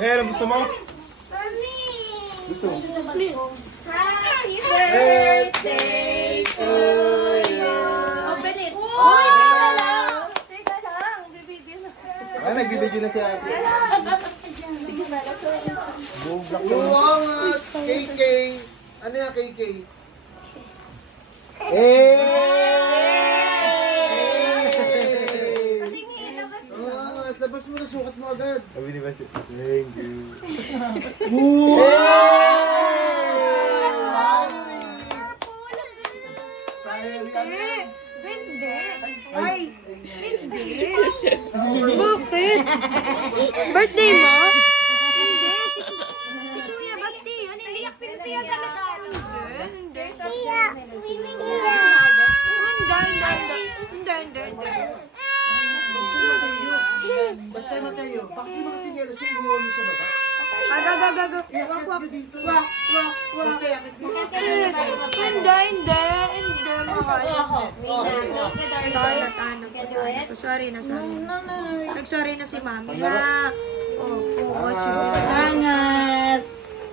Eh, ano gusto mo? Gusto mo? Happy birthday to you. Open it. Uy, teka lang. Teka lang. Bibidyo na. Ah, nagbibidyo na si ate. Sige na, Buong black sa Buwangas, KK. Ano yung KK? patingin na kasi. Buwangas, labas mo na, sukat mo agad. Sabi ni Basi, thank you. Hindi. Ay, hindi. Bakit? Birthday mo? Hindi. Si Kuya Basti yun. Hindi. Si Kuya talaga. Hindi. Hindi. Basta Mateo, bakit di makatingilas yung buwan mo sa baba? Gaga. Iakit mo dito. Wak. Basta iakit mo. Hindi. Sorry na. Nag-sorry na si Mami. Ha? Angas.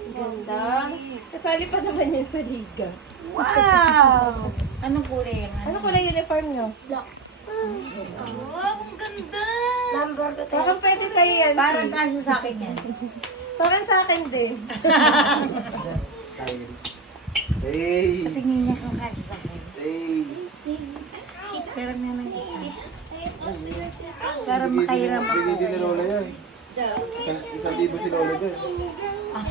Ganda. Kasali pa naman yun sa liga. Wow! Anong kulay yan? Anong kulay uniform nyo? Black. Wow, ang ganda. Number to Parang pwede sa'yo yan. Parang kaso sa akin yan. Parang sa akin din. Hey! Tingin niya kung kaso sa akin. Hey! Pero na ng isa. Para makahiram ako. Bigay din ni Lola yan. Isang libo si Lola dyan. Ay,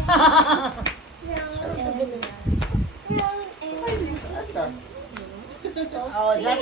Oo, dyan